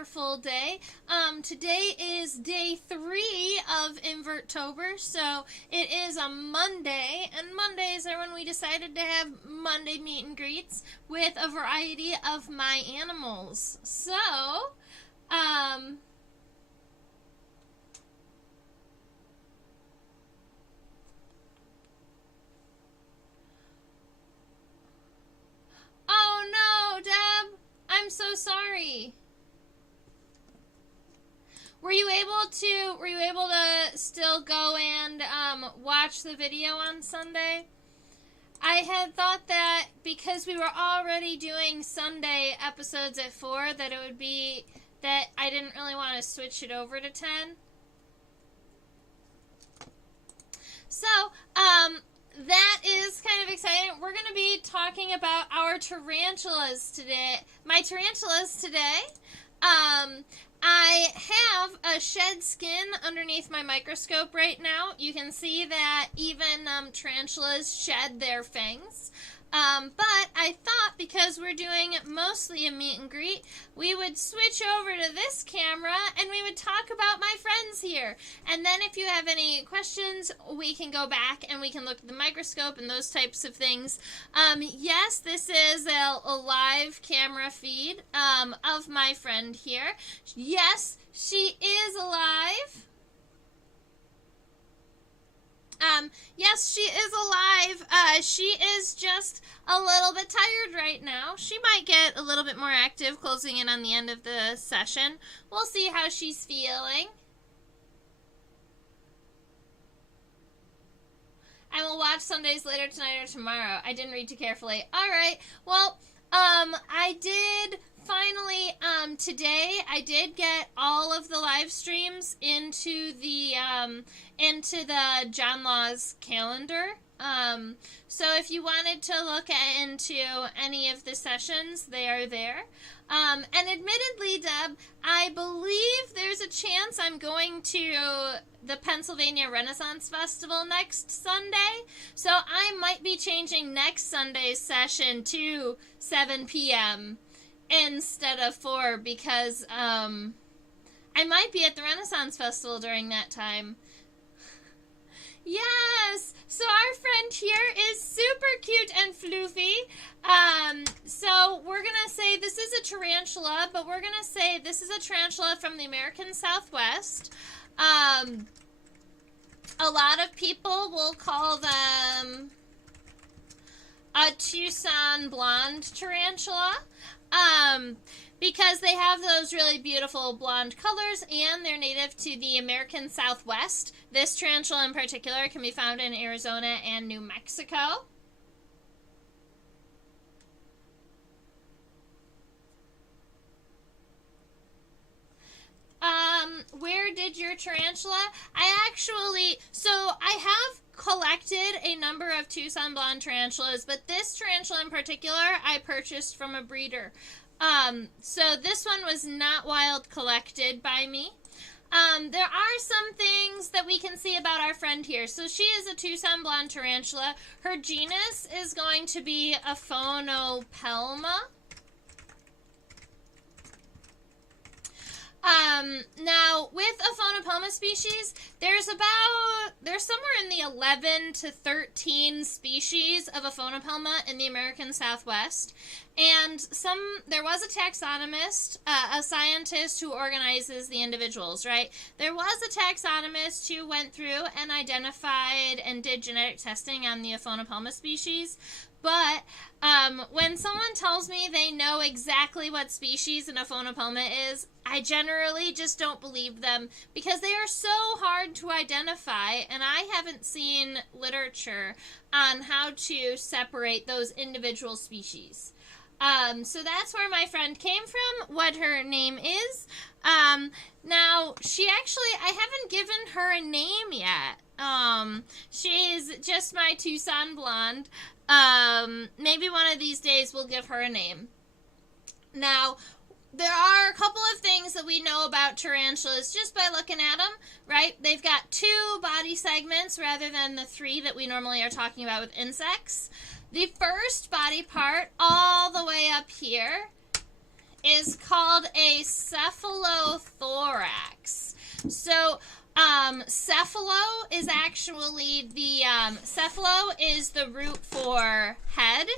wonderful day. Today is day 3 of Invertober, so it is a Monday, and Mondays are when we decided to have Monday meet and greets with a variety of my animals. So, oh no, Deb! I'm so sorry. Were you able to still go and watch the video on Sunday? I had thought that because we were already doing Sunday episodes at 4 that it would be that I didn't really want to switch it over to 10. So, that is kind of exciting. We're going to be talking about our tarantulas today. My tarantulas today. I have a shed skin underneath my microscope right now. You can see that even tarantulas shed their fangs. But I thought because we're doing mostly a meet and greet, we would switch over to this camera and we would talk about my friends here. And then if you have any questions, we can go back and we can look at the microscope and those types of things. Yes, this is a live camera feed of my friend here. Yes, she is alive. Yes, she is alive. She is just a little bit tired right now. She might get a little bit more active closing in on the end of the session. We'll see how she's feeling. I will watch Sundays later tonight or tomorrow. I didn't read too carefully. All right. Well, I did finally, today I did get all of the live streams into the John Law's calendar. So if you wanted to look into any of the sessions, they are there. And admittedly, Deb, I believe there's a chance I'm going to the Pennsylvania Renaissance Festival next Sunday. So I might be changing next Sunday's session to 7 p.m. instead of 4 because I might be at the Renaissance Festival during that time. Yes! So our friend here is super cute and floofy. So we're going to say this is a tarantula, but we're going to say this is a tarantula from the American Southwest. A lot of people will call them a Tucson blonde tarantula. Because they have those really beautiful blonde colors and they're native to the American Southwest. This tarantula in particular can be found in Arizona and New Mexico. Where did your tarantula? I have collected a number of Tucson blonde tarantulas, but this tarantula in particular I purchased from a breeder. So this one was not wild collected by me. There are some things that we can see about our friend here. So she is a Tucson blonde tarantula. Her genus is going to be a Phonopelma. Now, with a Phonopelma species, there's somewhere in the 11 to 13 species of a Phonopelma in the American Southwest. And there was a taxonomist, a scientist who organizes the individuals, right? There was a taxonomist who went through and identified and did genetic testing on the Phonopelma species. But when someone tells me they know exactly what species an Phonopelma is, I generally just don't believe them because they are so hard to identify, and I haven't seen literature on how to separate those individual species. So that's where my friend came from, what her name is. Now, I haven't given her a name yet. She's just my Tucson blonde. Maybe one of these days we'll give her a name. Now, there are a couple of things that we know about tarantulas just by looking at them, right? They've got 2 body segments rather than the 3 that we normally are talking about with insects. The first body part, all the way up here, is called a cephalothorax. So, cephalo is actually the, cephalo is the root for head,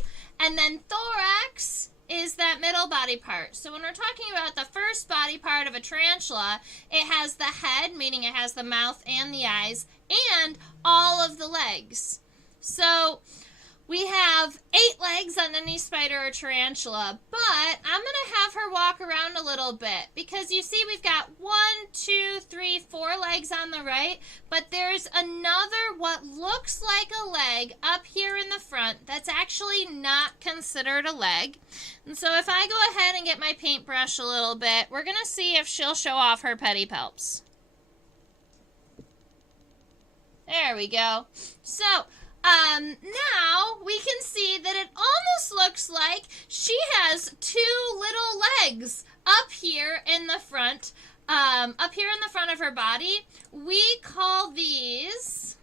and then thorax is that middle body part. So when we're talking about the first body part of a tarantula, it has the head, meaning it has the mouth and the eyes, and all of the legs. So we have 8 legs on any spider or tarantula, but I'm going to have her walk around a little bit because you see we've got 1, 2, 3, 4 legs on the right, but there's another what looks like a leg up here in the front that's actually not considered a leg. And so if I go ahead and get my paintbrush a little bit, we're going to see if she'll show off her pedipalps. There we go. So, now we can see that it almost looks like she has 2 little legs up here in the front, of her body. We call these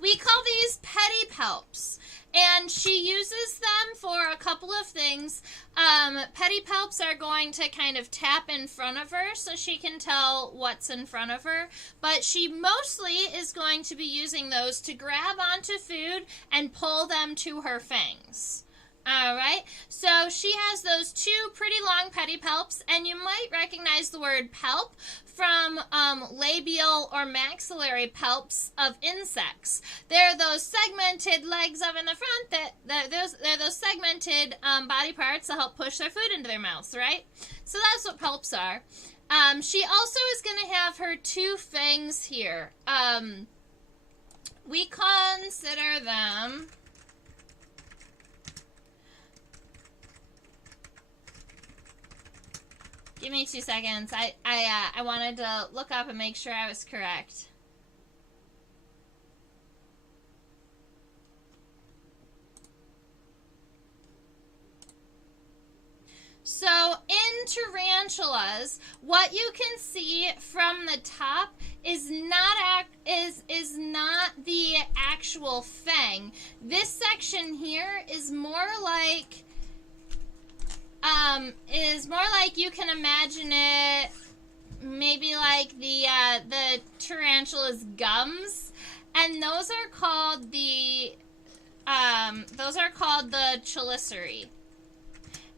pedipalps. And she uses them for a couple of things. Pedipalps are going to kind of tap in front of her so she can tell what's in front of her. But she mostly is going to be using those to grab onto food and pull them to her fangs. Alright, so she has those 2 pretty long pedipalps, and you might recognize the word palp from labial or maxillary palps of insects. They're those segmented legs up in the front, they're those segmented body parts that help push their food into their mouths, right? So that's what palps are. She also is going to have her 2 fangs here. We consider them... Give me 2 seconds. I wanted to look up and make sure I was correct. So in tarantulas, what you can see from the top is not the actual fang. This section here is more like you can imagine it maybe like the tarantula's gums, and those are called the chelicerae.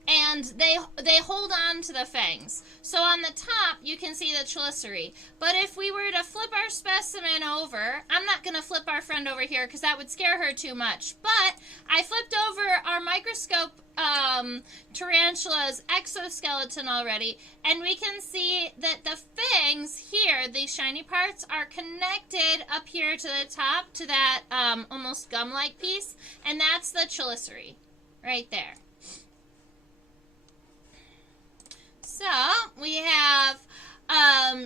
And they hold on to the fangs. So on the top, you can see the chelicerae. But if we were to flip our specimen over, I'm not going to flip our friend over here because that would scare her too much. But I flipped over our microscope tarantula's exoskeleton already, and we can see that the fangs here, these shiny parts, are connected up here to the top to that almost gum-like piece, and that's the chelicerae right there. So, we have,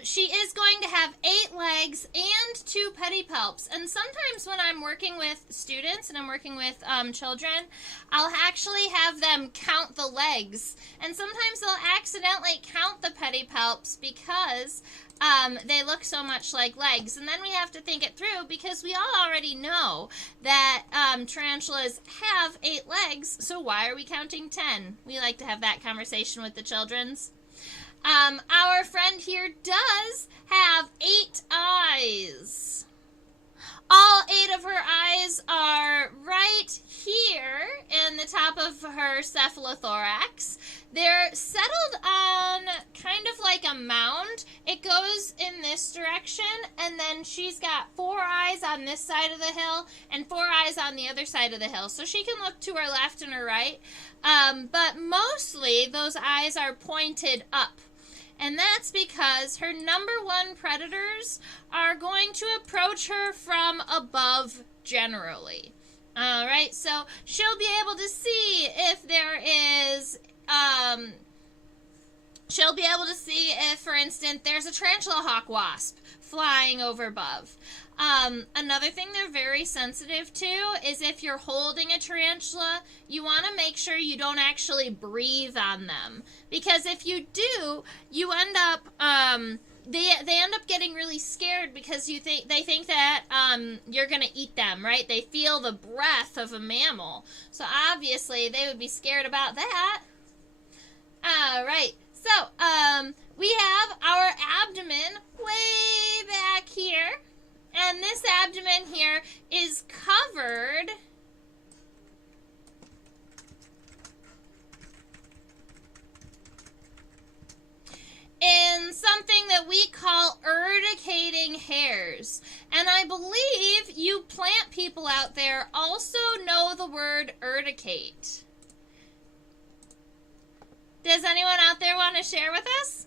she is going to have 8 legs and 2 pedipalps. And sometimes when I'm working with students and I'm working with children, I'll actually have them count the legs. And sometimes they'll accidentally count the pedipalps because they look so much like legs. And then we have to think it through because we all already know that tarantulas have 8 legs. So why are we counting 10? We like to have that conversation with the children's. Our friend here does have 8 eyes. All 8 of her eyes are right here in the top of her cephalothorax. They're settled on kind of like a mound. It goes in this direction, and then she's got 4 eyes on this side of the hill and 4 eyes on the other side of the hill. So she can look to her left and her right, but mostly those eyes are pointed up. And that's because her number 1 predators are going to approach her from above generally. Alright, so she'll be able to see if there is, she'll be able to see if, for instance, there's a tarantula hawk wasp flying over above. Another thing they're very sensitive to is if you're holding a tarantula, you want to make sure you don't actually breathe on them. Because if you do, you end up they end up getting really scared because they think that you're gonna eat them, right? They feel the breath of a mammal, so obviously they would be scared about that. All right, so we have our abdomen way back here, and this abdomen here is covered in something that we call urdicating hairs. And I believe you plant people out there also know the word urdicate. Does anyone out there want to share with us?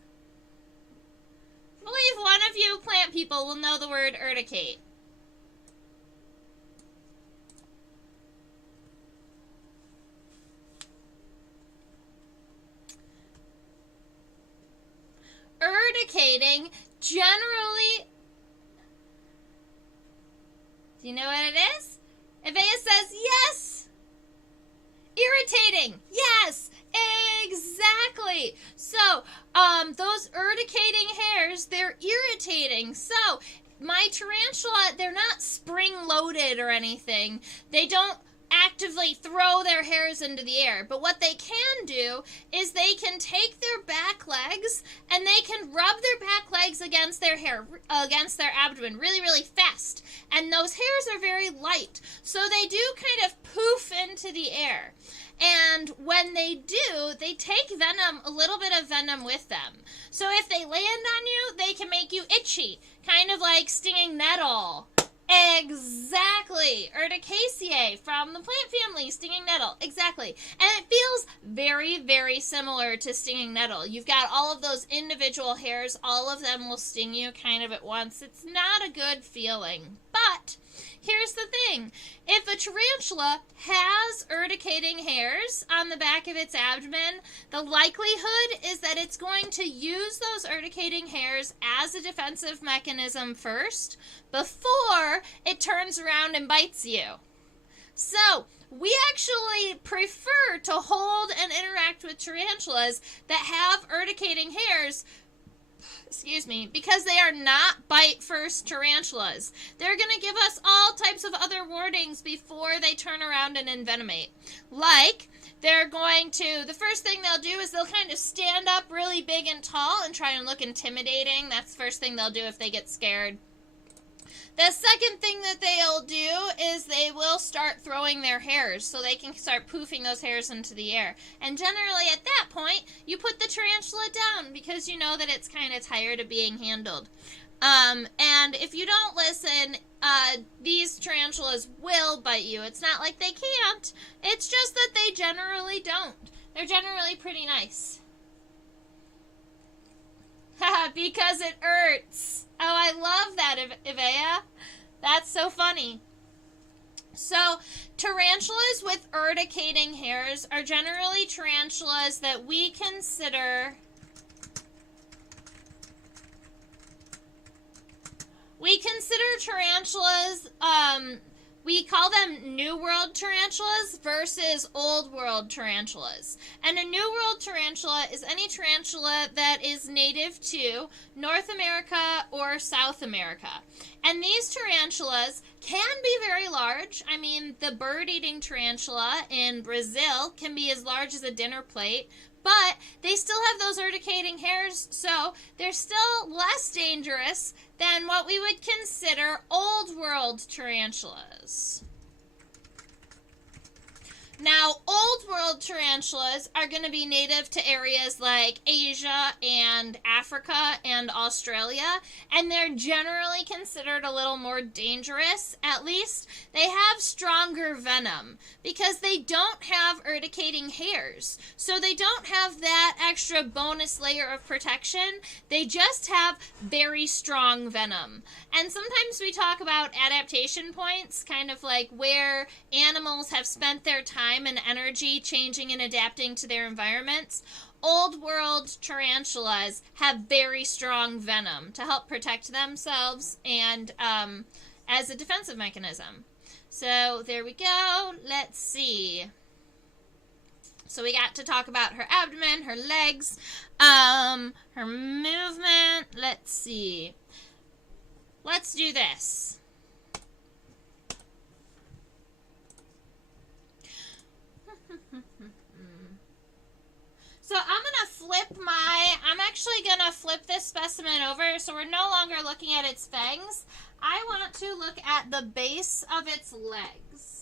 I believe one of you plant people will know the word urdicate. Urdicating generally, do you know what it is? Evea says yes. Irritating, yes, exactly. So, those urdicating hairs, they're irritating. So, my tarantula, they're not spring-loaded or anything. They don't actively throw their hairs into the air. But what they can do is they can take their back legs and they can rub their back legs against their hair, against their abdomen really, really fast. And those hairs are very light. So they do kind of poof into the air. And when they do, they take venom, a little bit of venom with them. So if they land on you, they can make you itchy, kind of like stinging nettle. Exactly. Urticaceae from the plant family, stinging nettle. Exactly. And it feels very, very similar to stinging nettle. You've got all of those individual hairs. All of them will sting you kind of at once. It's not a good feeling. But here's the thing. If a tarantula has urticating hairs on the back of its abdomen, the likelihood is that it's going to use those urticating hairs as a defensive mechanism first before it turns around and bites you. So, we actually prefer to hold and interact with tarantulas that have urticating hairs, because they are not bite-first tarantulas. They're going to give us all types of other warnings before they turn around and envenomate. Like, the first thing they'll do is they'll kind of stand up really big and tall and try and look intimidating. That's the first thing they'll do if they get scared. The second thing that they'll do is they will start throwing their hairs so they can start poofing those hairs into the air. And generally at that point, you put the tarantula down because you know that it's kind of tired of being handled. And if you don't listen, these tarantulas will bite you. It's not like they can't. It's just that they generally don't. They're generally pretty nice. Haha, because it hurts. Oh, I love that, Evea. That's so funny. So, tarantulas with urticating hairs are generally tarantulas that we consider tarantulas, we call them New World tarantulas versus Old World tarantulas. And a New World tarantula is any tarantula that is native to North America or South America. And these tarantulas can be very large. I mean, the bird-eating tarantula in Brazil can be as large as a dinner plate, but they still have those urticating hairs, so they're still less dangerous than what we would consider Old World tarantulas. Now, Old World tarantulas are going to be native to areas like Asia and Africa and Australia, and they're generally considered a little more dangerous. At least they have stronger venom because they don't have urticating hairs. So they don't have that extra bonus layer of protection. They just have very strong venom. And sometimes we talk about adaptation points, kind of like where animals have spent their time and energy changing and adapting to their environments. Old World tarantulas have very strong venom to help protect themselves and as a defensive mechanism. So there we go. Let's see. So we got to talk about her abdomen, her legs, her movement. Let's see. Let's do this. So I'm actually going to flip this specimen over, so we're no longer looking at its fangs. I want to look at the base of its legs.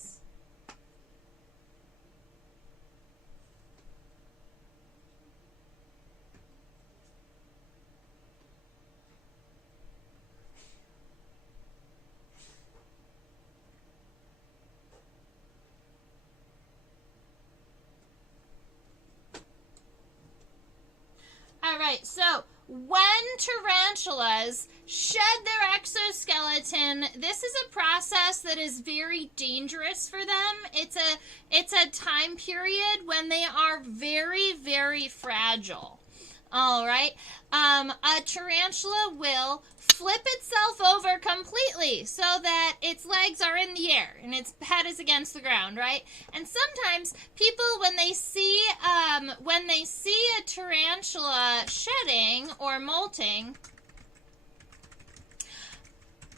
Alright, so when tarantulas shed their exoskeleton, this is a process that is very dangerous for them. It's a time period when they are very, very fragile. Alright, a tarantula will flip itself over completely so that its legs are in the air and its head is against the ground, right? And sometimes people, when they see a tarantula shedding or molting,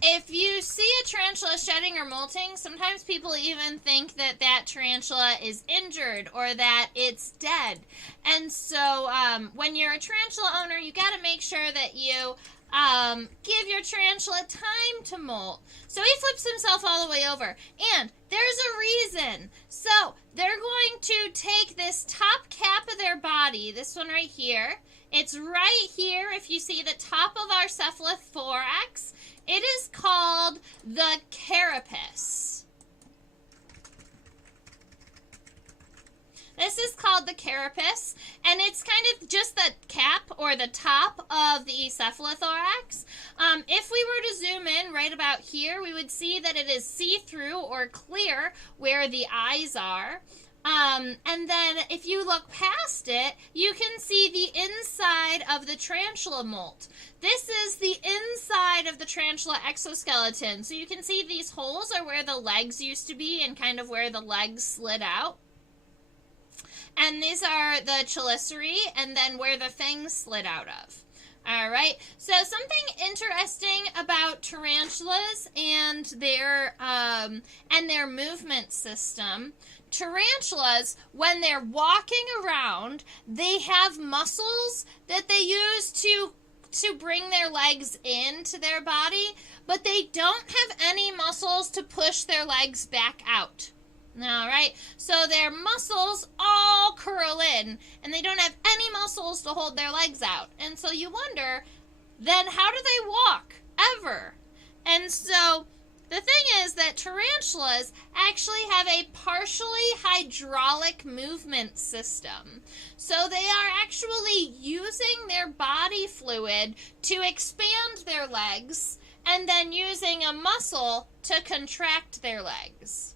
if you see a tarantula shedding or molting, sometimes people even think that that tarantula is injured or that it's dead. And so when you're a tarantula owner, you got to make sure that you give your tarantula time to molt. So he flips himself all the way over. And there's a reason. So they're going to take this top cap of their body, this one right here. It's right here if you see the top of our cephalothorax. It is called the carapace. This is called the carapace, and it's kind of just the cap or the top of the cephalothorax. If we were to zoom in right about here, we would see that it is see-through or clear where the eyes are. And then if you look past it, you can see the inside of the tarantula molt. This is the inside of the tarantula exoskeleton. So you can see these holes are where the legs used to be and kind of where the legs slid out. And these are the chelicerae and then where the fangs slid out of. All right, so something interesting about tarantulas and their movement system. Tarantulas, when they're walking around, they have muscles that they use to bring their legs into their body, but they don't have any muscles to push their legs back out. All right, so their muscles all curl in, and they don't have any muscles to hold their legs out. And so you wonder, then how do they walk, ever? And so the thing is that tarantulas actually have a partially hydraulic movement system. So they are actually using their body fluid to expand their legs, and then using a muscle to contract their legs.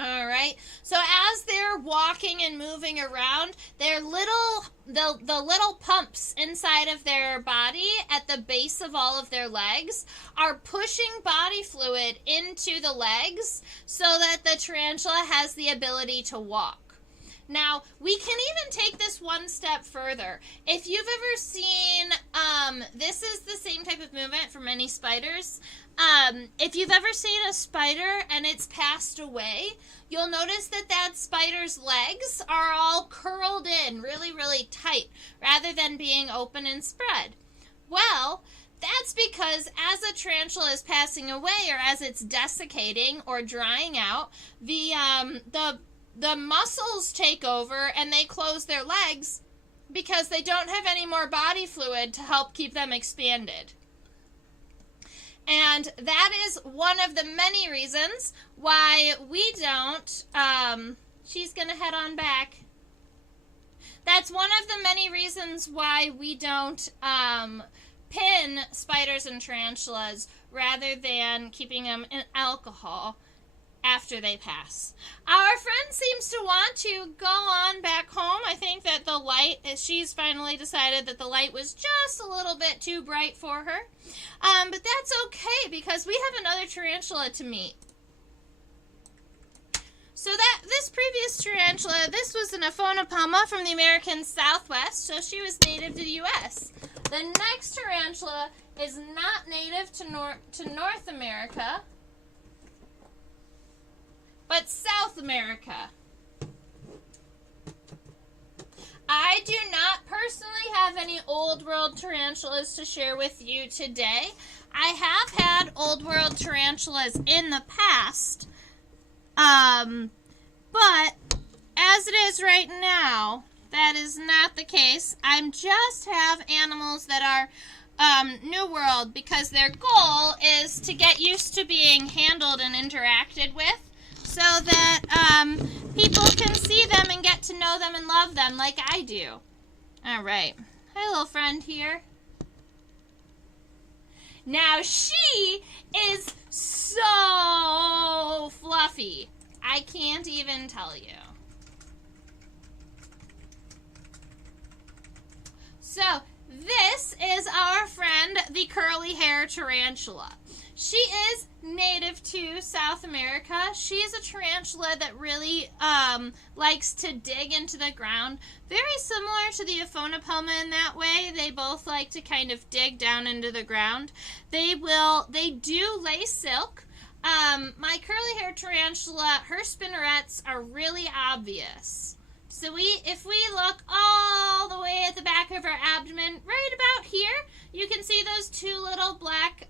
All right, so as they're walking and moving around, their the little pumps inside of their body at the base of all of their legs are pushing body fluid into the legs so that the tarantula has the ability to walk. Now, we can even take this one step further. If you've ever seen, this is the same type of movement for many spiders. If you've ever seen a spider and it's passed away, you'll notice that that spider's legs are all curled in really, really tight rather than being open and spread. Well, that's because as a tarantula is passing away or as it's desiccating or drying out, the muscles take over and they close their legs because they don't have any more body fluid to help keep them expanded. And that is one of the many reasons why we don't, she's going to head on back. That's one of the many reasons why we don't pin spiders and tarantulas rather than keeping them in alcohol after they pass. Our friend seems to want to go on back home. I think that the light, she's finally decided that the light was just a little bit too bright for her. But that's okay because we have another tarantula to meet. So that this previous tarantula, this was an Aphonopelma from the American Southwest, so she was native to the U.S. The next tarantula is not native to North America, but South America. I do not personally have any Old World tarantulas to share with you today. I have had Old World tarantulas in the past, but as it is right now, that is not the case. I just have animals that are New World because their goal is to get used to being handled and interacted with so that people can see them and get to know them and love them like I do. All right. Hi, little friend here. Now, she is so fluffy. I can't even tell you. So, this is our friend, the curly hair tarantula. She is native to South America. She is a tarantula that really likes to dig into the ground. Very similar to the Aphonopelma in that way. They both like to kind of dig down into the ground. They do lay silk. My curly hair tarantula, her spinnerets are really obvious. So if we look all the way at the back of her abdomen, right about here, you can see those two little black,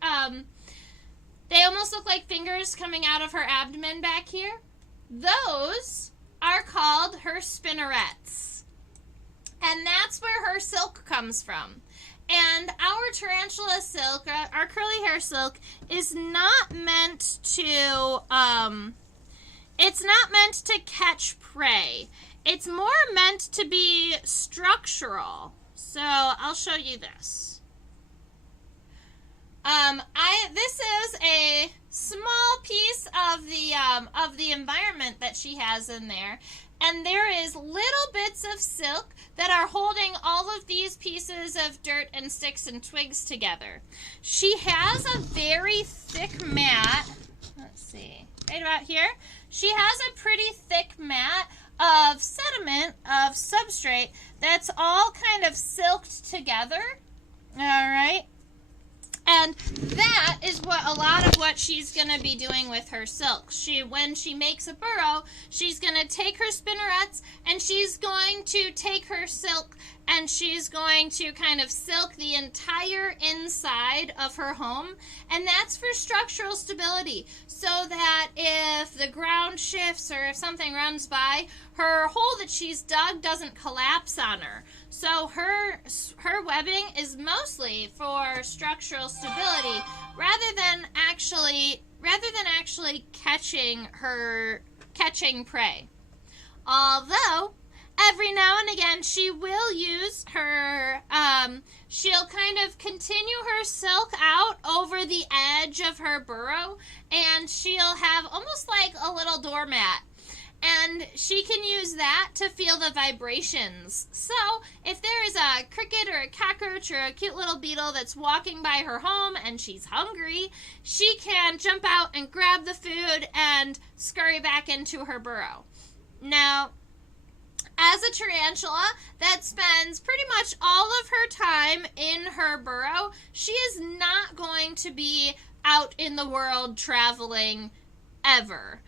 they almost look like fingers coming out of her abdomen back here. Those are called her spinnerets. And that's where her silk comes from. And our Tarantula Silk, our curly hair silk, is not meant to, it's not meant to catch prey. It's more meant to be structural. So I'll show you this. This is a small piece of the environment that she has in there, and there is little bits of silk that are holding all of these pieces of dirt and sticks and twigs together. She has a very thick mat. Let's see, right about here. She has a pretty thick mat of sediment, of substrate, that's all kind of silked together. All right. And that is what a lot of what she's going to be doing with her silk. When she makes a burrow, she's going to take her spinnerets and she's going to take her silk and she's going to kind of silk the entire inside of her home. And that's for structural stability, so that if the ground shifts or if something runs by, her hole that she's dug doesn't collapse on her. So her webbing is mostly for structural stability rather than actually catching prey. Although every now and again she will use her she'll kind of continue her silk out over the edge of her burrow, and she'll have almost like a little doormat. And she can use that to feel the vibrations. So, if there is a cricket or a cockroach or a cute little beetle that's walking by her home and she's hungry, she can jump out and grab the food and scurry back into her burrow. Now, as a tarantula that spends pretty much all of her time in her burrow, she is not going to be out in the world traveling ever.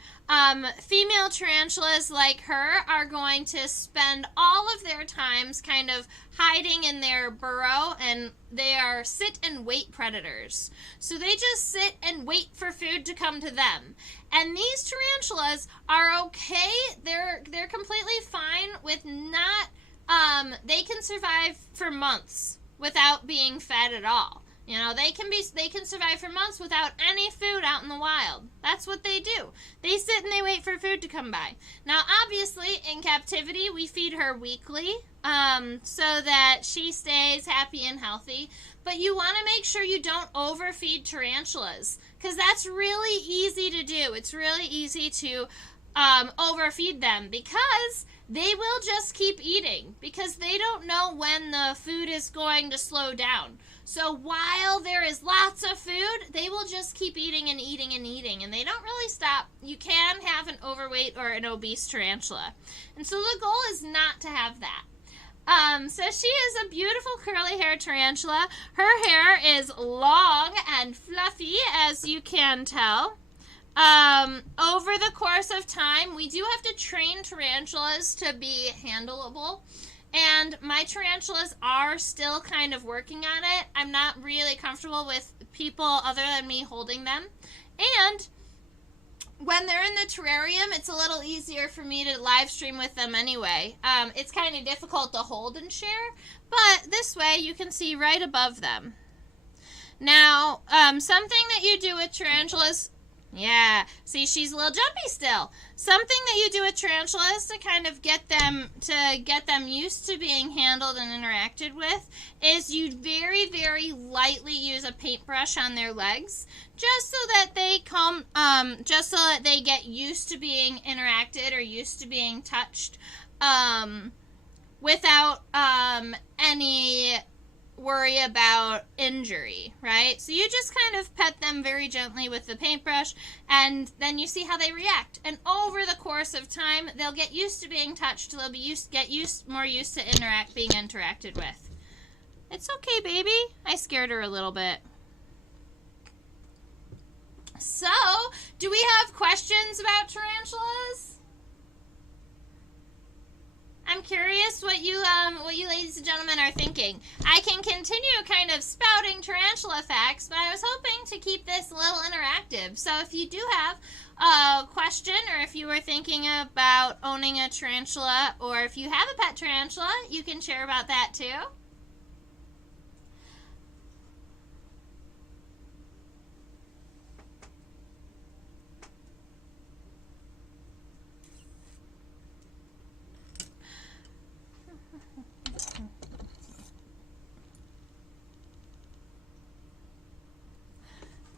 Female tarantulas like her are going to spend all of their times kind of hiding in their burrow, and they are sit and wait predators. So they just sit and wait for food to come to them. And these tarantulas are okay. They're completely fine with not, they can survive for months without being fed at all. You know, they can survive for months without any food out in the wild. That's what they do. They sit and they wait for food to come by. Now, obviously, in captivity, we feed her weekly, so that she stays happy and healthy. But you want to make sure you don't overfeed tarantulas, because that's really easy to do. It's really easy to overfeed them, because they will just keep eating, because they don't know when the food is going to slow down. So while there is lots of food, they will just keep eating and eating and eating, and they don't really stop. You can have an overweight or an obese tarantula. And so the goal is not to have that. So she is a beautiful curly-haired tarantula. Her hair is long and fluffy, as you can tell. Over the course of time, we do have to train tarantulas to be handleable. And my tarantulas are still kind of working on it. I'm not really comfortable with people other than me holding them. And when they're in the terrarium, it's a little easier for me to live stream with them anyway. It's kind of difficult to hold and share, but this way you can see right above them. Now, something that you do with tarantulas... Yeah, see, she's a little jumpy still. Something that you do with tarantulas to kind of get them used to being handled and interacted with is you very, very lightly use a paintbrush on their legs, just so that they get used to being interacted or used to being touched, without any worry about injury, right? So you just kind of pet them very gently with the paintbrush, and then you see how they react. And over the course of time, they'll get used to being touched. They'll get more used to being interacted with. It's okay, baby. I scared her a little bit. So, do we have questions about tarantulas? I'm curious what you ladies and gentlemen are thinking. I can continue kind of spouting tarantula facts, but I was hoping to keep this a little interactive. So if you do have a question, or if you were thinking about owning a tarantula, or if you have a pet tarantula, you can share about that too.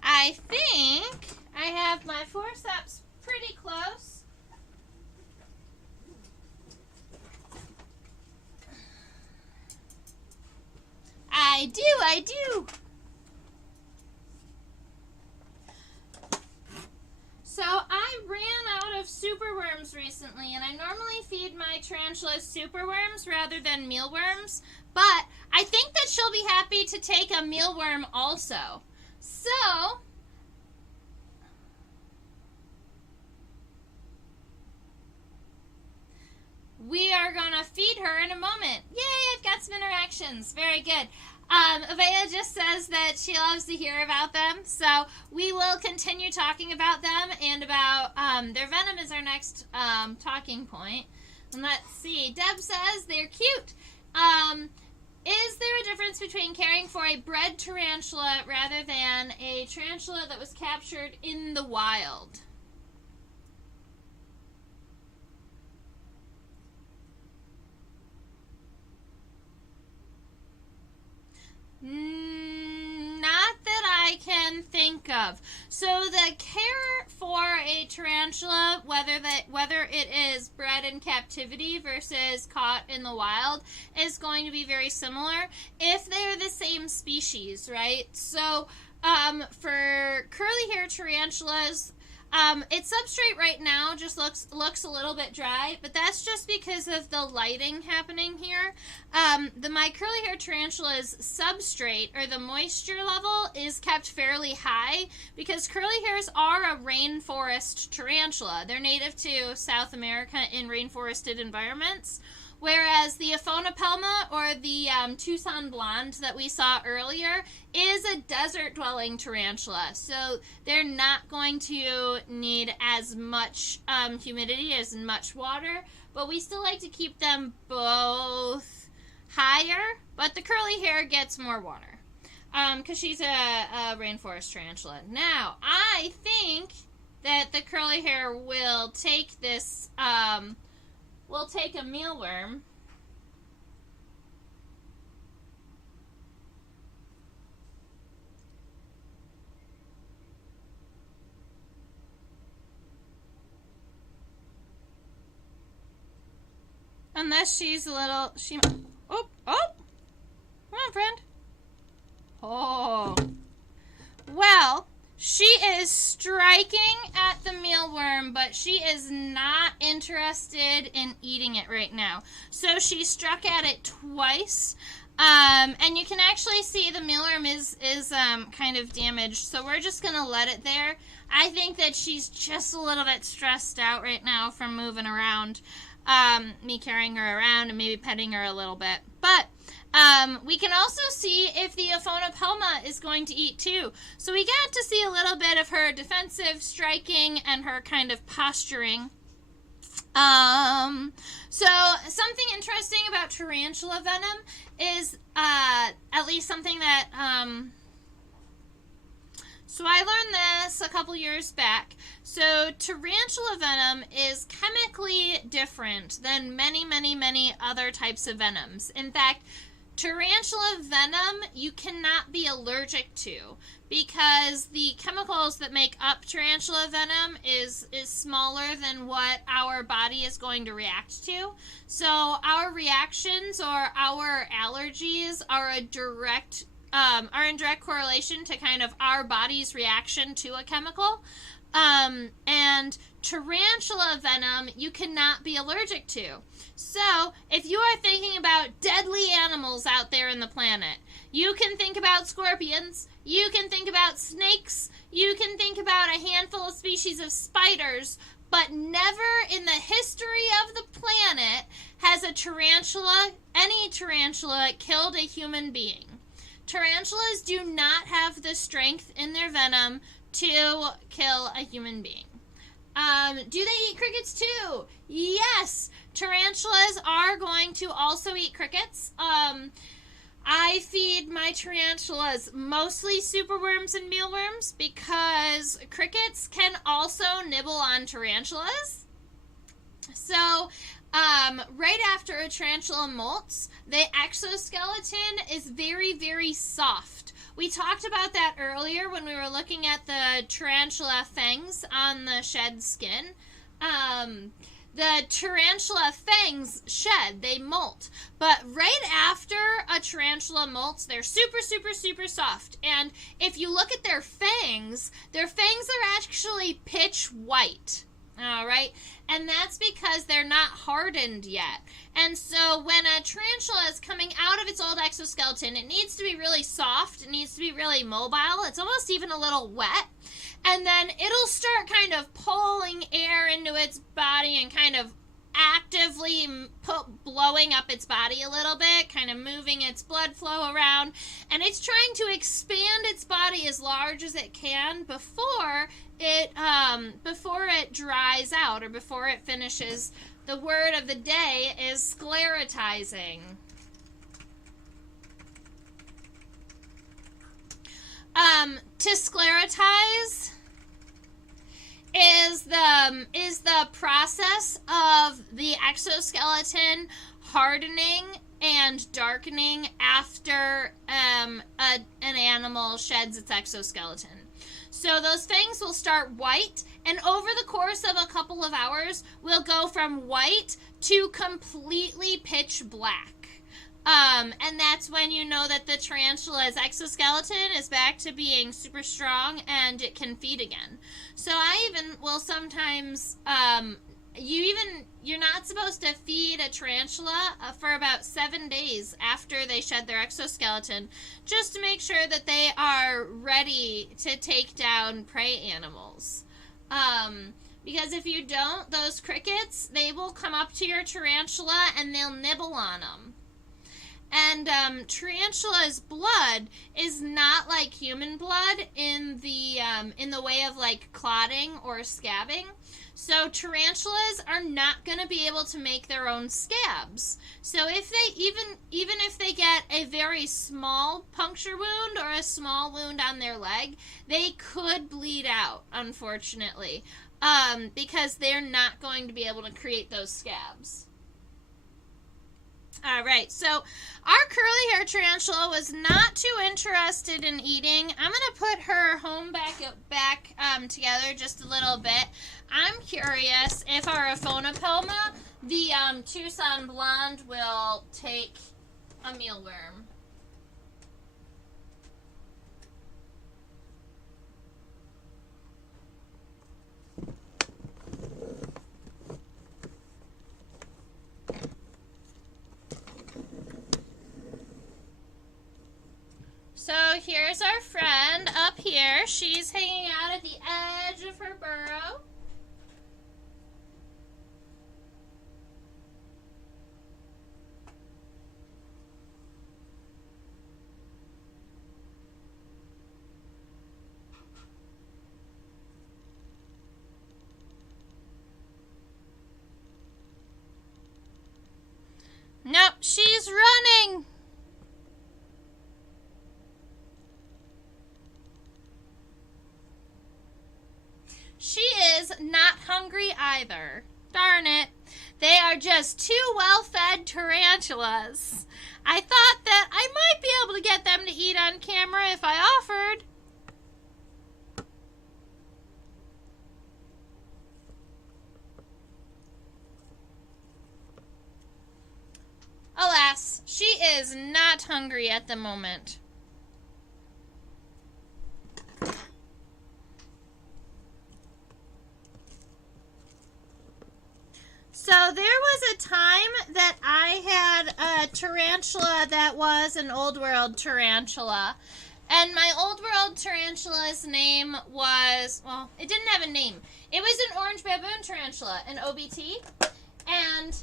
I think I have my forceps pretty close. I do. So I ran out of superworms recently, and I normally feed my tarantulas superworms rather than mealworms, but I think that she'll be happy to take a mealworm also. So, we are going to feed her in a moment. Yay, I've got some interactions. Very good. Avea just says that she loves to hear about them, so we will continue talking about them, and about their venom is our next talking point. And let's see. Deb says they're cute. Is there a difference between caring for a bred tarantula rather than a tarantula that was captured in the wild? Not that I can think of. So the care for a tarantula, whether it is bred in captivity versus caught in the wild, is going to be very similar if they're the same species, right? So for curly hair tarantulas, its substrate right now just looks a little bit dry, but that's just because of the lighting happening here. My curly hair tarantula's substrate, or the moisture level, is kept fairly high because curly hairs are a rainforest tarantula. They're native to South America in rainforested environments. Whereas the Aphonopelma, or the Tucson blonde that we saw earlier, is a desert-dwelling tarantula. So they're not going to need as much humidity, as much water. But we still like to keep them both higher. But the curly hair gets more water because she's a rainforest tarantula. Now, I think that the curly hair will take this... We'll take a mealworm. Unless she's a little... Oh! Come on, friend. Oh. Well, she is striking at the mealworm, but she is not interested in eating it right now. So she struck at it twice. And you can actually see the mealworm is kind of damaged. So we're just going to let it there. I think that she's just a little bit stressed out right now from moving around. Me carrying her around and maybe petting her a little bit. But we can also see if the Aphonopelma is going to eat too. So we got to see a little bit of her defensive striking and her kind of posturing. So something interesting about Tarantula Venom is, at least something that, so I learned this a couple years back. So Tarantula Venom is chemically different than many, many, many other types of venoms. In fact, Tarantula Venom you cannot be allergic to because the chemicals that make up Tarantula Venom is smaller than what our body is going to react to. So our reactions or our allergies are in direct correlation to kind of our body's reaction to a chemical. And tarantula venom you cannot be allergic to. So, if you are thinking about deadly animals out there in the planet, you can think about scorpions, you can think about snakes, you can think about a handful of species of spiders, but never in the history of the planet has any tarantula killed a human being. Tarantulas do not have the strength in their venom to kill a human being. Do they eat crickets too? Yes! Tarantulas are going to also eat crickets. I feed my tarantulas mostly superworms and mealworms because crickets can also nibble on tarantulas. So, right after a tarantula molts, the exoskeleton is very, very soft. We talked about that earlier when we were looking at the tarantula fangs on the shed skin. The tarantula fangs shed, they molt. But right after a tarantula molts, they're super, super, super soft. And if you look at their fangs are actually pitch white. All right, and that's because they're not hardened yet. And so when a tarantula is coming out of its old exoskeleton, it needs to be really soft. It needs to be really mobile. It's almost even a little wet. And then it'll start kind of pulling air into its body and kind of actively blowing up its body a little bit, kind of moving its blood flow around. And it's trying to expand its body as large as it can before it dries out or before it finishes. The word of the day is scleritizing. To scleritize is the process of the exoskeleton hardening and darkening after an animal sheds its exoskeleton. So those fangs will start white, and over the course of a couple of hours, will go from white to completely pitch black. And that's when you know that the tarantula's exoskeleton is back to being super strong and it can feed again. So I even will sometimes, you're not supposed to feed a tarantula for about 7 days after they shed their exoskeleton, just to make sure that they are ready to take down prey animals. Because if you don't, those crickets, they will come up to your tarantula and they'll nibble on them. And tarantula's blood is not like human blood in the way of like clotting or scabbing. So tarantulas are not going to be able to make their own scabs. So if they even if they get a very small puncture wound or a small wound on their leg, they could bleed out, unfortunately, because they're not going to be able to create those scabs. All right, so our curly hair tarantula was not too interested in eating. I'm going to put her home back together just a little bit. I'm curious if our Aphonopelma, the Tucson blonde, will take a mealworm. here's our friend up here. She's hanging out at the edge of her burrow. Nope, she's running. She is not hungry either. Darn it. They are just two well-fed tarantulas. I thought that I might be able to get them to eat on camera if I offered. Alas, she is not hungry at the moment. So there was a time that I had a tarantula that was an Old World tarantula. And my Old World tarantula's name was, well, it didn't have a name. It was an orange baboon tarantula, an OBT. And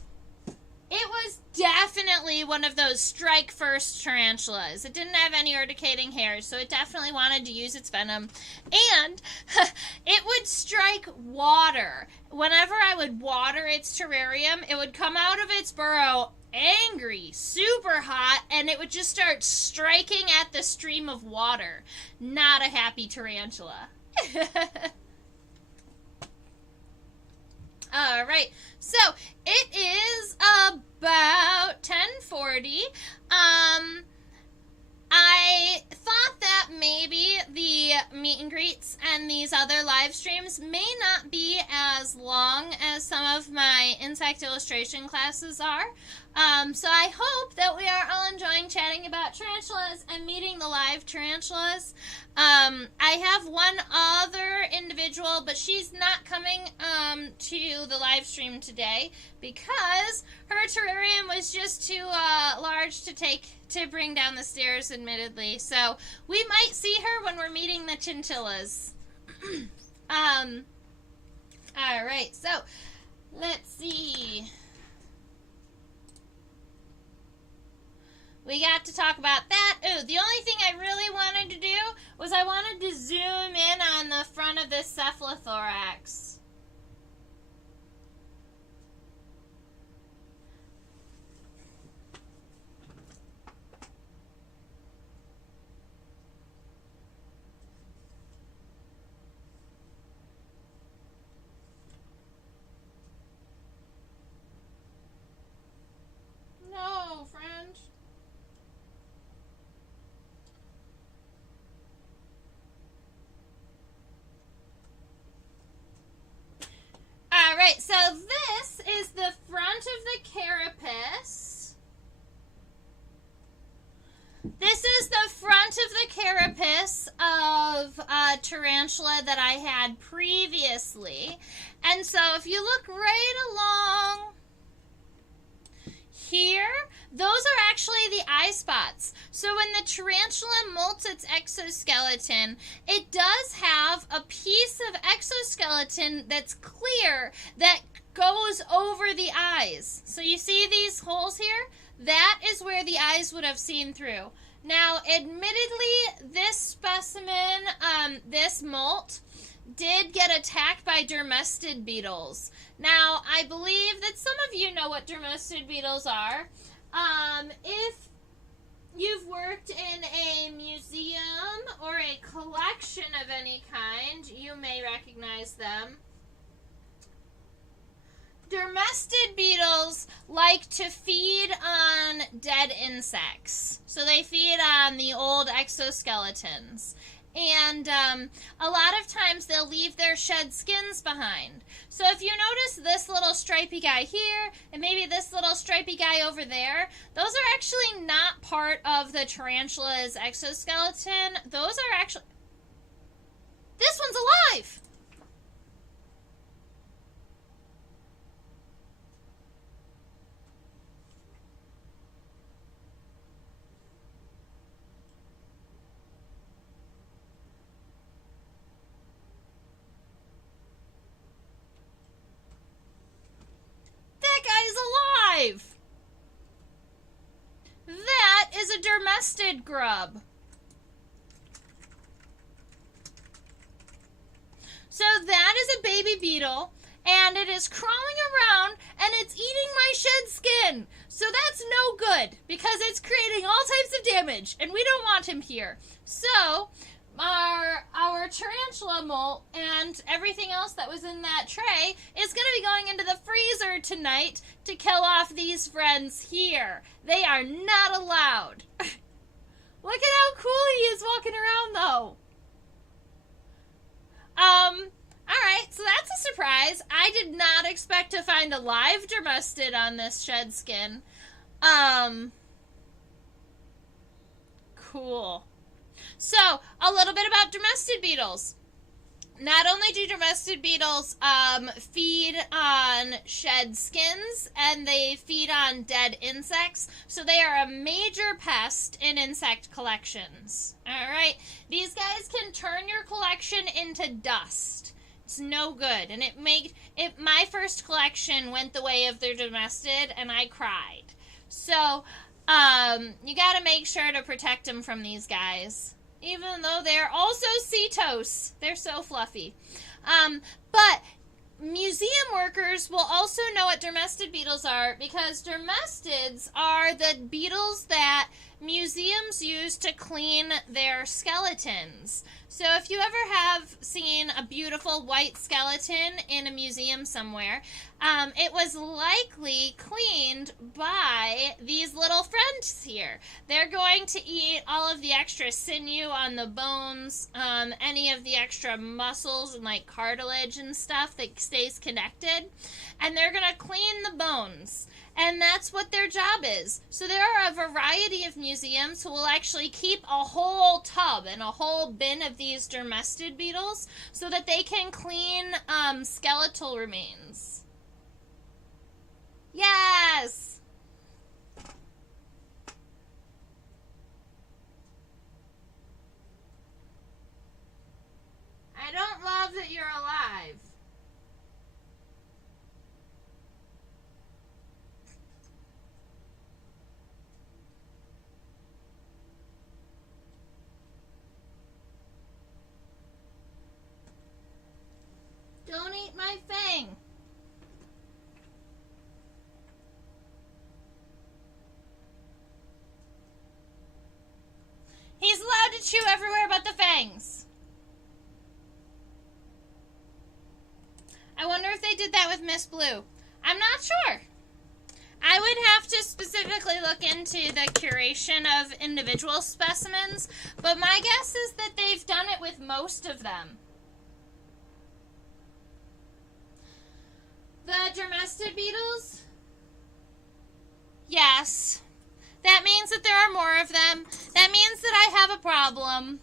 it was definitely one of those strike first tarantulas. It didn't have any urdicating hairs, so it definitely wanted to use its venom. And it would strike water. Whenever I would water its terrarium, it would come out of its burrow angry, super hot, and it would just start striking at the stream of water. Not a happy tarantula. All right, so it is about 10:40. I thought that maybe the meet and greets and these other live streams may not be as long as some of my insect illustration classes are. So I hope that we are all enjoying chatting about tarantulas and meeting the live tarantulas. I have one other individual, but she's not coming to the live stream today because her terrarium was just too large to bring down the stairs, admittedly. So we might see her when we're meeting the chinchillas. All right, so let's see. We got to talk about that. Ooh, the only thing I really wanted to do was I wanted to zoom in on the front of this cephalothorax. No, friend. Alright, so this is the front of the carapace. This is the front of the carapace of a tarantula that I had previously. And so if you look right along here, those are actually the eye spots. So when the tarantula molts its exoskeleton, it does have a piece of exoskeleton that's clear that goes over the eyes. So you see these holes here? That is where the eyes would have seen through. Now, admittedly, this specimen, this molt, did get attacked by Dermastered Beetles. Now, I believe that some of you know what Dermastered Beetles are. If you've worked in a museum or a collection of any kind, you may recognize them. Dermastered beetles like to feed on dead insects. So they feed on the old exoskeletons. And a lot of times they'll leave their shed skins behind. So if you notice this little stripy guy here, and maybe this little stripy guy over there, those are actually not part of the tarantula's exoskeleton. Those are actually... This one's alive! nested grub. So that is a baby beetle, and it is crawling around, and it's eating my shed skin. So that's no good, because it's creating all types of damage, and we don't want him here. So our tarantula molt and everything else that was in that tray is going to be going into the freezer tonight to kill off these friends here. They are not allowed. Look at how cool he is walking around, though. Alright, so that's a surprise. I did not expect to find a live dermasted on this shed skin. Cool. So, a little bit about dermasted beetles. Not only do dermasted beetles feed on shed skins, and they feed on dead insects, so they are a major pest in insect collections. Alright, these guys can turn your collection into dust. It's no good, and my first collection went the way of their dermasted, and I cried. So, you gotta make sure to protect them from these guys. Even though they're also cetos. They're so fluffy. But museum workers will also know what dermasted beetles are, because dermasteds are the beetles that museums use to clean their skeletons. So if you ever have seen a beautiful white skeleton in a museum somewhere, it was likely cleaned by these little friends here. They're going to eat all of the extra sinew on the bones, any of the extra muscles and like cartilage and stuff that stays connected, and they're going to clean the bones. And that's what their job is. So there are a variety of museums who will actually keep a whole tub and a whole bin of these dermasted beetles so that they can clean skeletal remains. Yes! I don't love that you're alive. Don't eat my fang. He's allowed to chew everywhere but the fangs. I wonder if they did that with Miss Blue. I'm not sure. I would have to specifically look into the curation of individual specimens, but my guess is that they've done it with most of them. The dermasted beetles? Yes. That means that there are more of them. That means that I have a problem.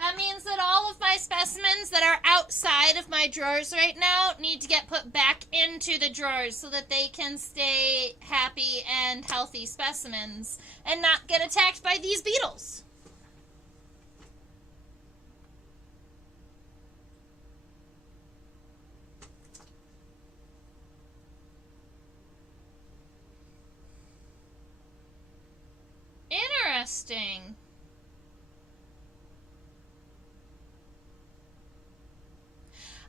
That means that all of my specimens that are outside of my drawers right now need to get put back into the drawers so that they can stay happy and healthy specimens and not get attacked by these beetles. Interesting.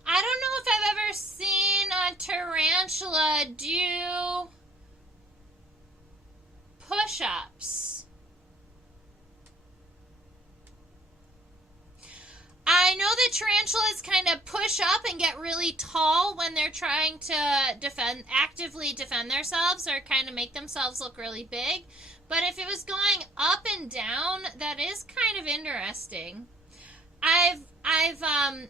I don't know if I've ever seen a tarantula do push-ups. I know that tarantulas kind of push up and get really tall when they're trying to actively defend themselves or kind of make themselves look really big. But if it was going up and down, that is kind of interesting.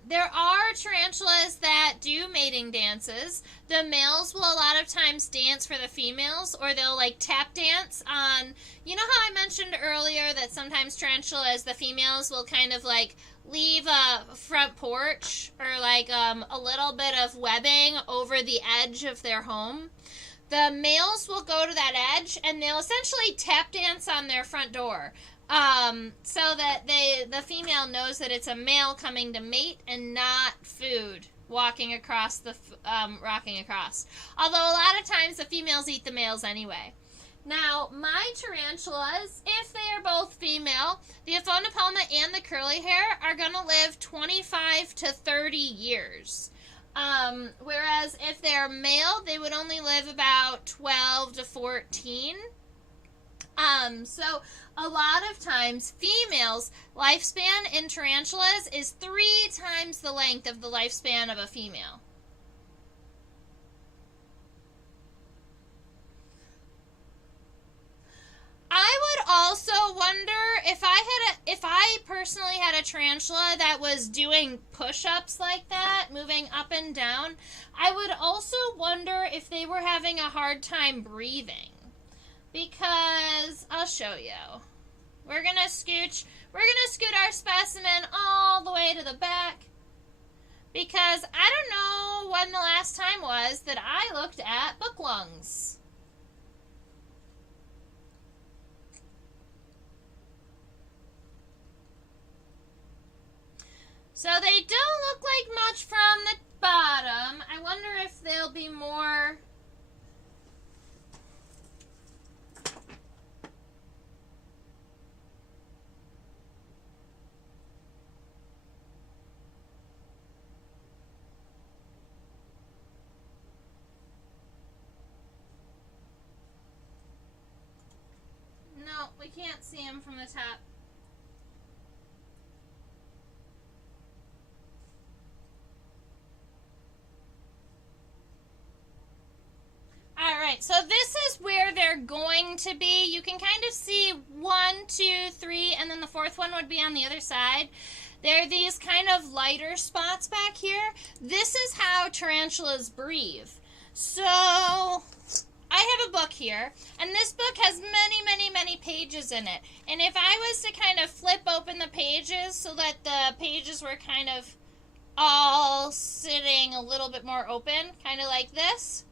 There are tarantulas that do mating dances. The males will a lot of times dance for the females, or they'll like tap dance on, you know how I mentioned earlier that sometimes tarantulas, the females will kind of like leave a front porch or like a little bit of webbing over the edge of their home. The males will go to that edge and they'll essentially tap dance on their front door. So that the female knows that it's a male coming to mate and not food walking across rocking across. Although a lot of times the females eat the males anyway. Now, my tarantulas, if they are both female, the Aphonopelma and the curly hair are going to live 25 to 30 years. Whereas if they're male, they would only live about 12 to 14. So a lot of times females' lifespan in tarantulas is 3 times the length of the lifespan of a female. I would also wonder if I personally had a tarantula that was doing push-ups like that, moving up and down, I would also wonder if they were having a hard time breathing. Because I'll show you. We're gonna scoot our specimen all the way to the back. Because I don't know when the last time was that I looked at book lungs. So they don't look like much from the bottom. I wonder if they'll be more... No, we can't see them from the top. Alright, so this is where they're going to be. You can kind of see 1, 2, 3, and then the fourth one would be on the other side. There are these kind of lighter spots back here. This is how tarantulas breathe. So, I have a book here, and this book has many, many, many pages in it. And if I was to kind of flip open the pages so that the pages were kind of all sitting a little bit more open, kind of like this,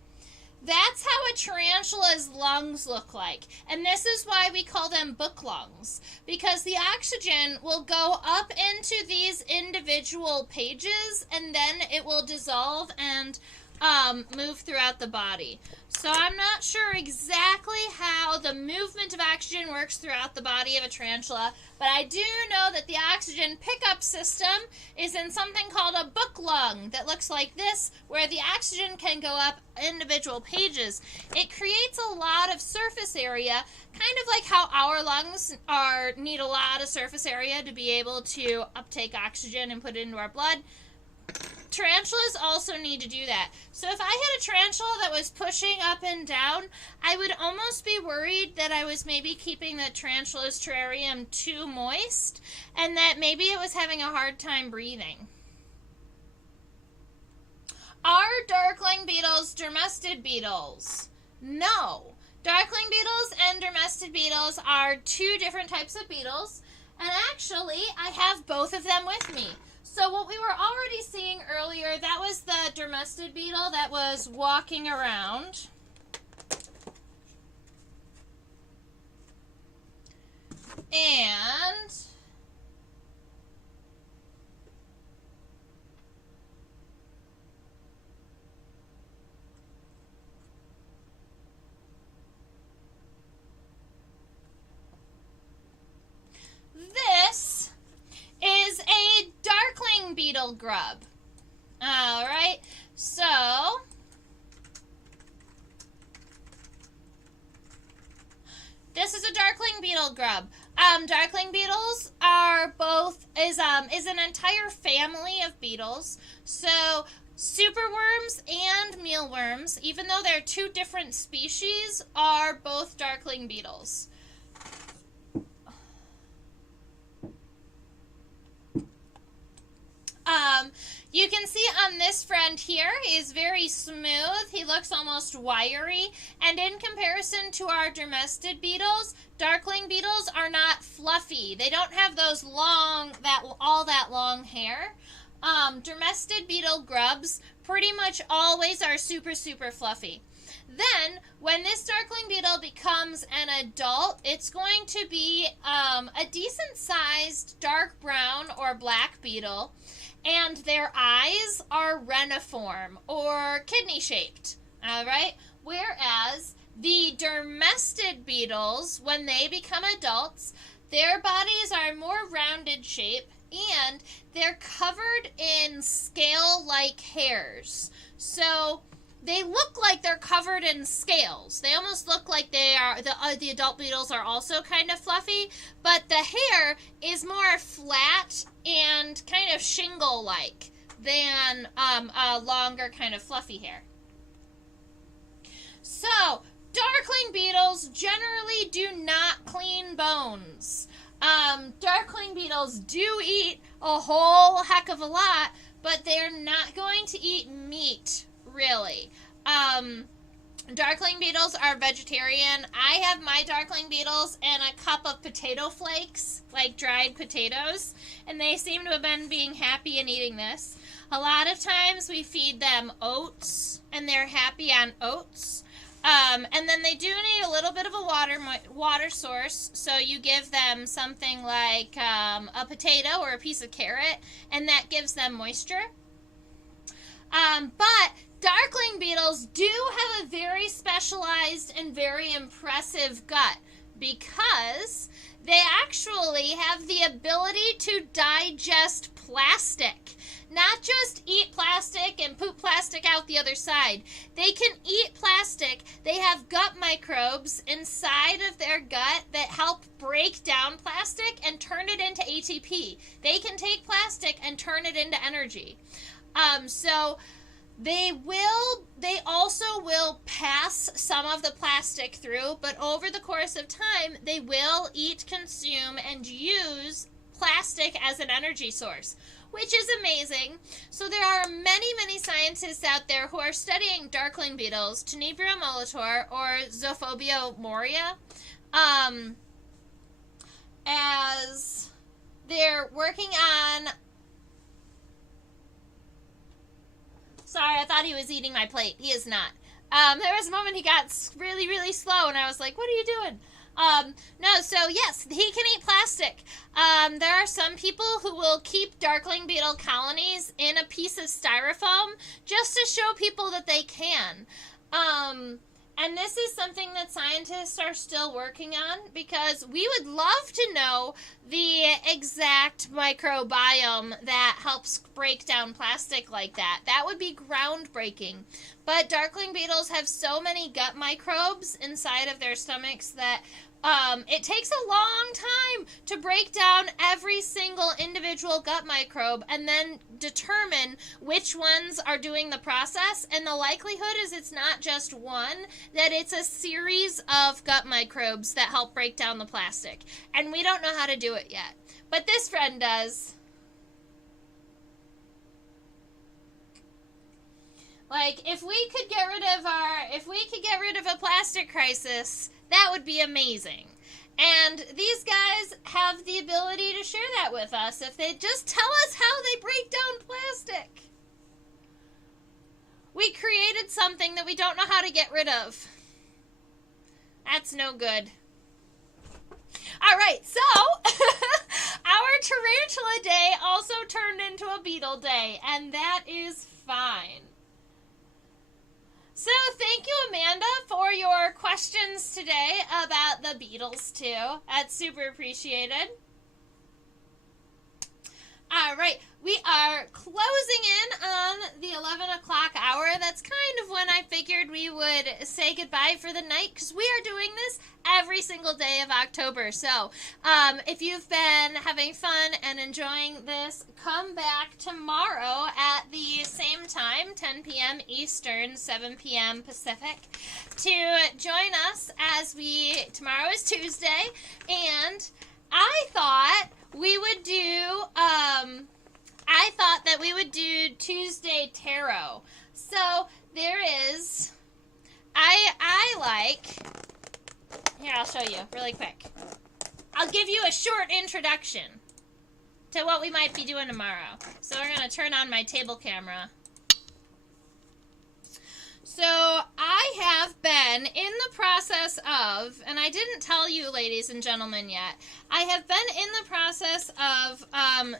that's how a tarantula's lungs look like. And this is why we call them book lungs. Because the oxygen will go up into these individual pages, and then it will dissolve and move throughout the body. So I'm not sure exactly how the movement of oxygen works throughout the body of a tarantula, but I do know that the oxygen pickup system is in something called a book lung that looks like this, where the oxygen can go up individual pages. It creates a lot of surface area, kind of like how our lungs need a lot of surface area to be able to uptake oxygen and put it into our blood. Tarantulas also need to do that. So if I had a tarantula that was pushing up and down, I would almost be worried that I was maybe keeping the tarantula's terrarium too moist, and that maybe it was having a hard time breathing. Are Darkling beetles Dermastered beetles? No. Darkling beetles and Dermastered beetles are 2 different types of beetles, and actually I have both of them with me. So what we were already seeing earlier, that was the Dermastered beetle that was walking around. And this is a Darkling beetle grub. Alright, so this is a Darkling beetle grub. Darkling beetles are is an entire family of beetles. So superworms and mealworms, even though they're 2 different species, are both Darkling beetles. You can see on this friend here, he's very smooth. He looks almost wiry. And in comparison to our Dermastered beetles, Darkling beetles are not fluffy. They don't have those all that long hair. Dermastered beetle grubs pretty much always are super, super fluffy. Then, when this Darkling beetle becomes an adult, it's going to be a decent-sized dark brown or black beetle. And their eyes are reniform or kidney-shaped, all right? Whereas The Dermastered Beetles, when they become adults, their bodies are more rounded shape and they're covered in scale-like hairs. So they look like they're covered in scales. They almost look like they are, the adult beetles are also kind of fluffy, but the hair is more flat and kind of shingle-like than a longer kind of fluffy hair. So, Darkling beetles generally do not clean bones. Darkling beetles do eat a whole heck of a lot, but they're not going to eat meat, really. Darkling beetles are vegetarian. I have my Darkling beetles and a cup of potato flakes, like dried potatoes, and they seem to have been being happy and eating this. A lot of times we feed them oats, and they're happy on oats. And then they do need a little bit of a water source, so you give them something like a potato or a piece of carrot, and that gives them moisture. But Darkling beetles do have a very specialized and very impressive gut because they actually have the ability to digest plastic. Not just eat plastic and poop plastic out the other side. They can eat plastic. They have gut microbes inside of their gut that help break down plastic and turn it into ATP. They can take plastic and turn it into energy. So they also will pass some of the plastic through, but over the course of time, they will eat, consume, and use plastic as an energy source, which is amazing. So there are many, many scientists out there who are studying Darkling beetles, Tenebria molitor or Zophobia moria, as they're working on... Sorry, I thought he was eating my plate. He is not. There was a moment he got really, really slow, and I was like, what are you doing? No, so yes, he can eat plastic. There are some people who will keep Darkling beetle colonies in a piece of styrofoam just to show people that they can. And this is something that scientists are still working on because we would love to know the exact microbiome that helps break down plastic like that. That would be groundbreaking. But Darkling beetles have so many gut microbes inside of their stomachs that it takes a long time to break down every single individual gut microbe and then determine which ones are doing the process. And the likelihood is it's not just one, that it's a series of gut microbes that help break down the plastic. And we don't know how to do it yet. But this friend does. Like, if we could get rid of a plastic crisis, that would be amazing. And these guys have the ability to share that with us if they just tell us how they break down plastic. We created something that we don't know how to get rid of. That's no good. All right, so our Tarantula Day also turned into a Beetle Day, and that is fine. So thank you, Amanda, for your questions today about the beetles, too. That's super appreciated. All right, we are closing in on the 11 o'clock hour. That's kind of when I figured we would say goodbye for the night because we are doing this every single day of October. So if you've been having fun and enjoying this, come back tomorrow at the same time, 10 p.m. Eastern, 7 p.m. Pacific, to join us as tomorrow is Tuesday, and I thought that we would do Tuesday Tarot. So there is, here, I'll show you really quick. I'll give you a short introduction to what we might be doing tomorrow. So we're going to turn on my table camera. So I have been in the process of, and I didn't tell you ladies and gentlemen yet, I have been in the process of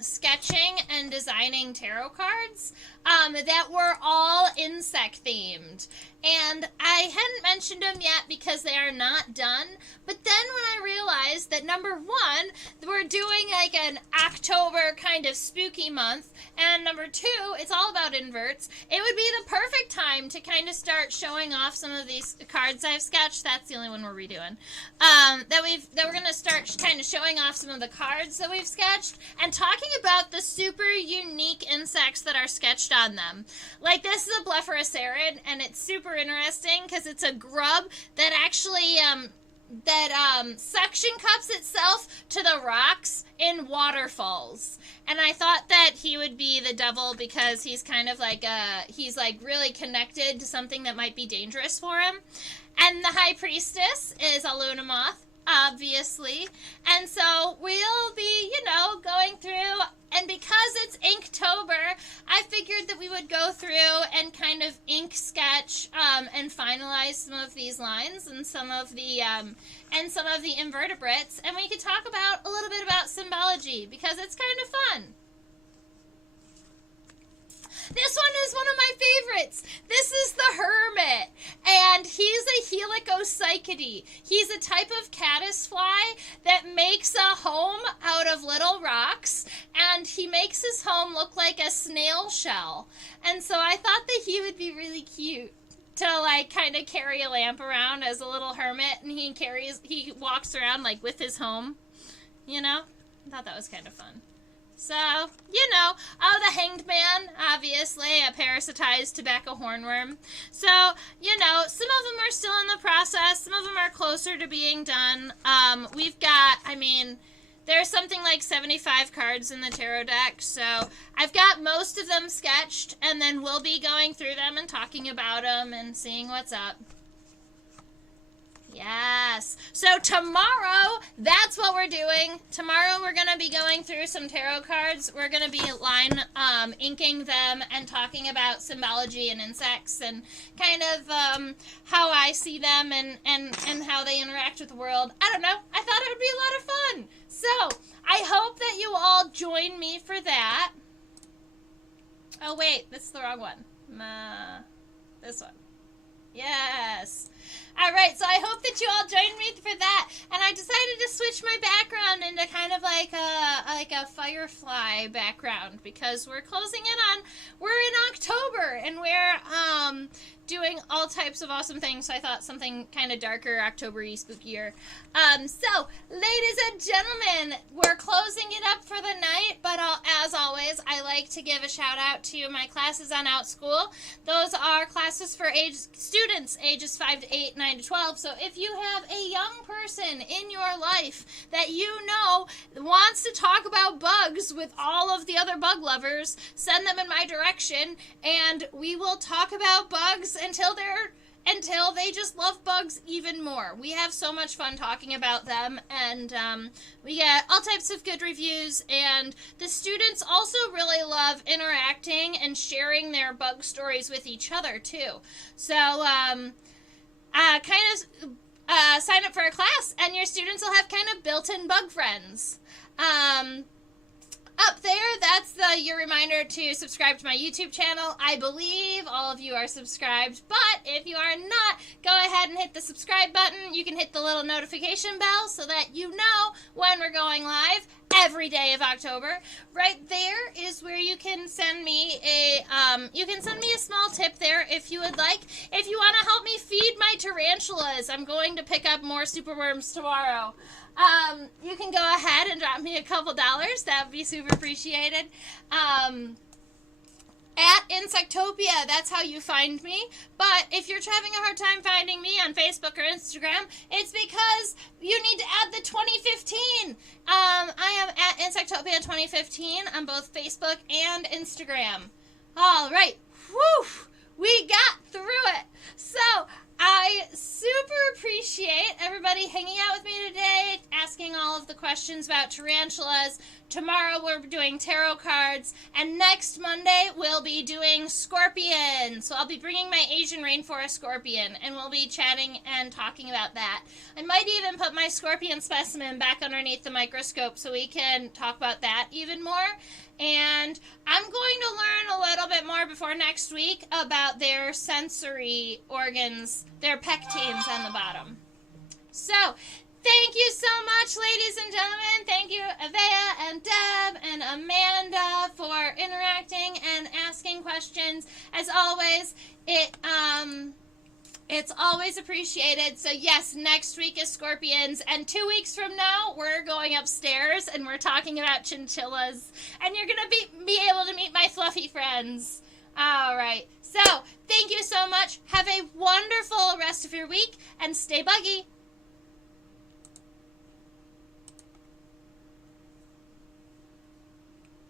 sketching and designing tarot cards that were all insect themed. And I hadn't mentioned them yet because they are not done. But then when I realized that number one, we're doing like an October kind of spooky month, and number two, it's all about inverts, it would be the perfect time to kind of start showing off some of these cards I've sketched. That's the only one we're redoing. That we're gonna start kind of showing off some of the cards that we've sketched and talking about the super unique insects that are sketched on them. Like this is a Blepharocerid, and it's super interesting because it's a grub that actually suction cups itself to the rocks in waterfalls. And I thought that he would be the devil because he's kind of like he's like really connected to something that might be dangerous for him. And the high priestess is a Luna moth, obviously. And so we'll be, going through, and because it's Inktober, I figured that we would go through and kind of ink sketch and finalize some of these lines and some of the invertebrates, and we could talk about a little bit about symbology because it's kind of fun. This one is one of my favorites. This is the Hermit, and he's a Helicocycade. He's a type of caddisfly that makes a home out of little rocks, and he makes his home look like a snail shell. And so I thought that he would be really cute to like kind of carry a lamp around as a little hermit, and he walks around like with his home, I thought that was kind of fun. So, the hanged man, obviously, a parasitized tobacco hornworm. So, some of them are still in the process. Some of them are closer to being done. We've got, there's something like 75 cards in the tarot deck. So, I've got most of them sketched, and then we'll be going through them and talking about them and seeing what's up. Yes. So tomorrow, that's what we're doing. Tomorrow we're going to be going through some tarot cards. We're going to be inking them and talking about symbology and insects and kind of how I see them and how they interact with the world. I don't know. I thought it would be a lot of fun. So I hope that you all join me for that. Oh, wait. This is the wrong one. This one. Yes. All right, so I hope that you all joined me for that. And I decided to switch my background into kind of like a firefly background because we're we're in October and we're doing all types of awesome things. So I thought something kind of darker, October-y, spookier. So, ladies and gentlemen, we're closing it up for the night, but as always, I like to give a shout out to my classes on OutSchool. Those are classes for students ages 5 to 8, 9 to 12. So if you have a young person in your life that wants to talk about bugs with all of the other bug lovers, send them in my direction, and we will talk about bugs until they just love bugs even more. We have so much fun talking about them, and we get all types of good reviews, and the students also really love interacting and sharing their bug stories with each other, too. So, sign up for a class, and your students will have kind of built-in bug friends. Up there, that's your reminder to subscribe to my YouTube channel. I believe all of you are subscribed, but if you are not, go ahead and hit the subscribe button. You can hit the little notification bell so that you know when we're going live every day of October. Right there is where you can send me a small tip there if you would like. If you want to help me feed my tarantulas, I'm going to pick up more superworms tomorrow. You can go ahead and drop me a couple dollars. That would be super appreciated. At Insectopia, that's how you find me. But if you're having a hard time finding me on Facebook or Instagram, it's because you need to add the 2015. I am at Insectopia 2015 on both Facebook and Instagram. All right. Whew. We got through it. So, I super appreciate everybody hanging out with me today, asking all of the questions about tarantulas. Tomorrow we're doing tarot cards, and next Monday we'll be doing scorpions. So I'll be bringing my Asian rainforest scorpion, and we'll be chatting and talking about that. I might even put my scorpion specimen back underneath the microscope so we can talk about that even more. And I'm going to learn a little bit more before next week about their sensory organs, their pectines on the bottom. So, thank you so much, ladies and gentlemen. Thank you, Avea and Deb and Amanda, for interacting and asking questions. As always, it's always appreciated. So yes, next week is scorpions, and 2 weeks from now, we're going upstairs and we're talking about chinchillas, and you're going to be able to meet my fluffy friends. All right. So thank you so much. Have a wonderful rest of your week, and stay buggy.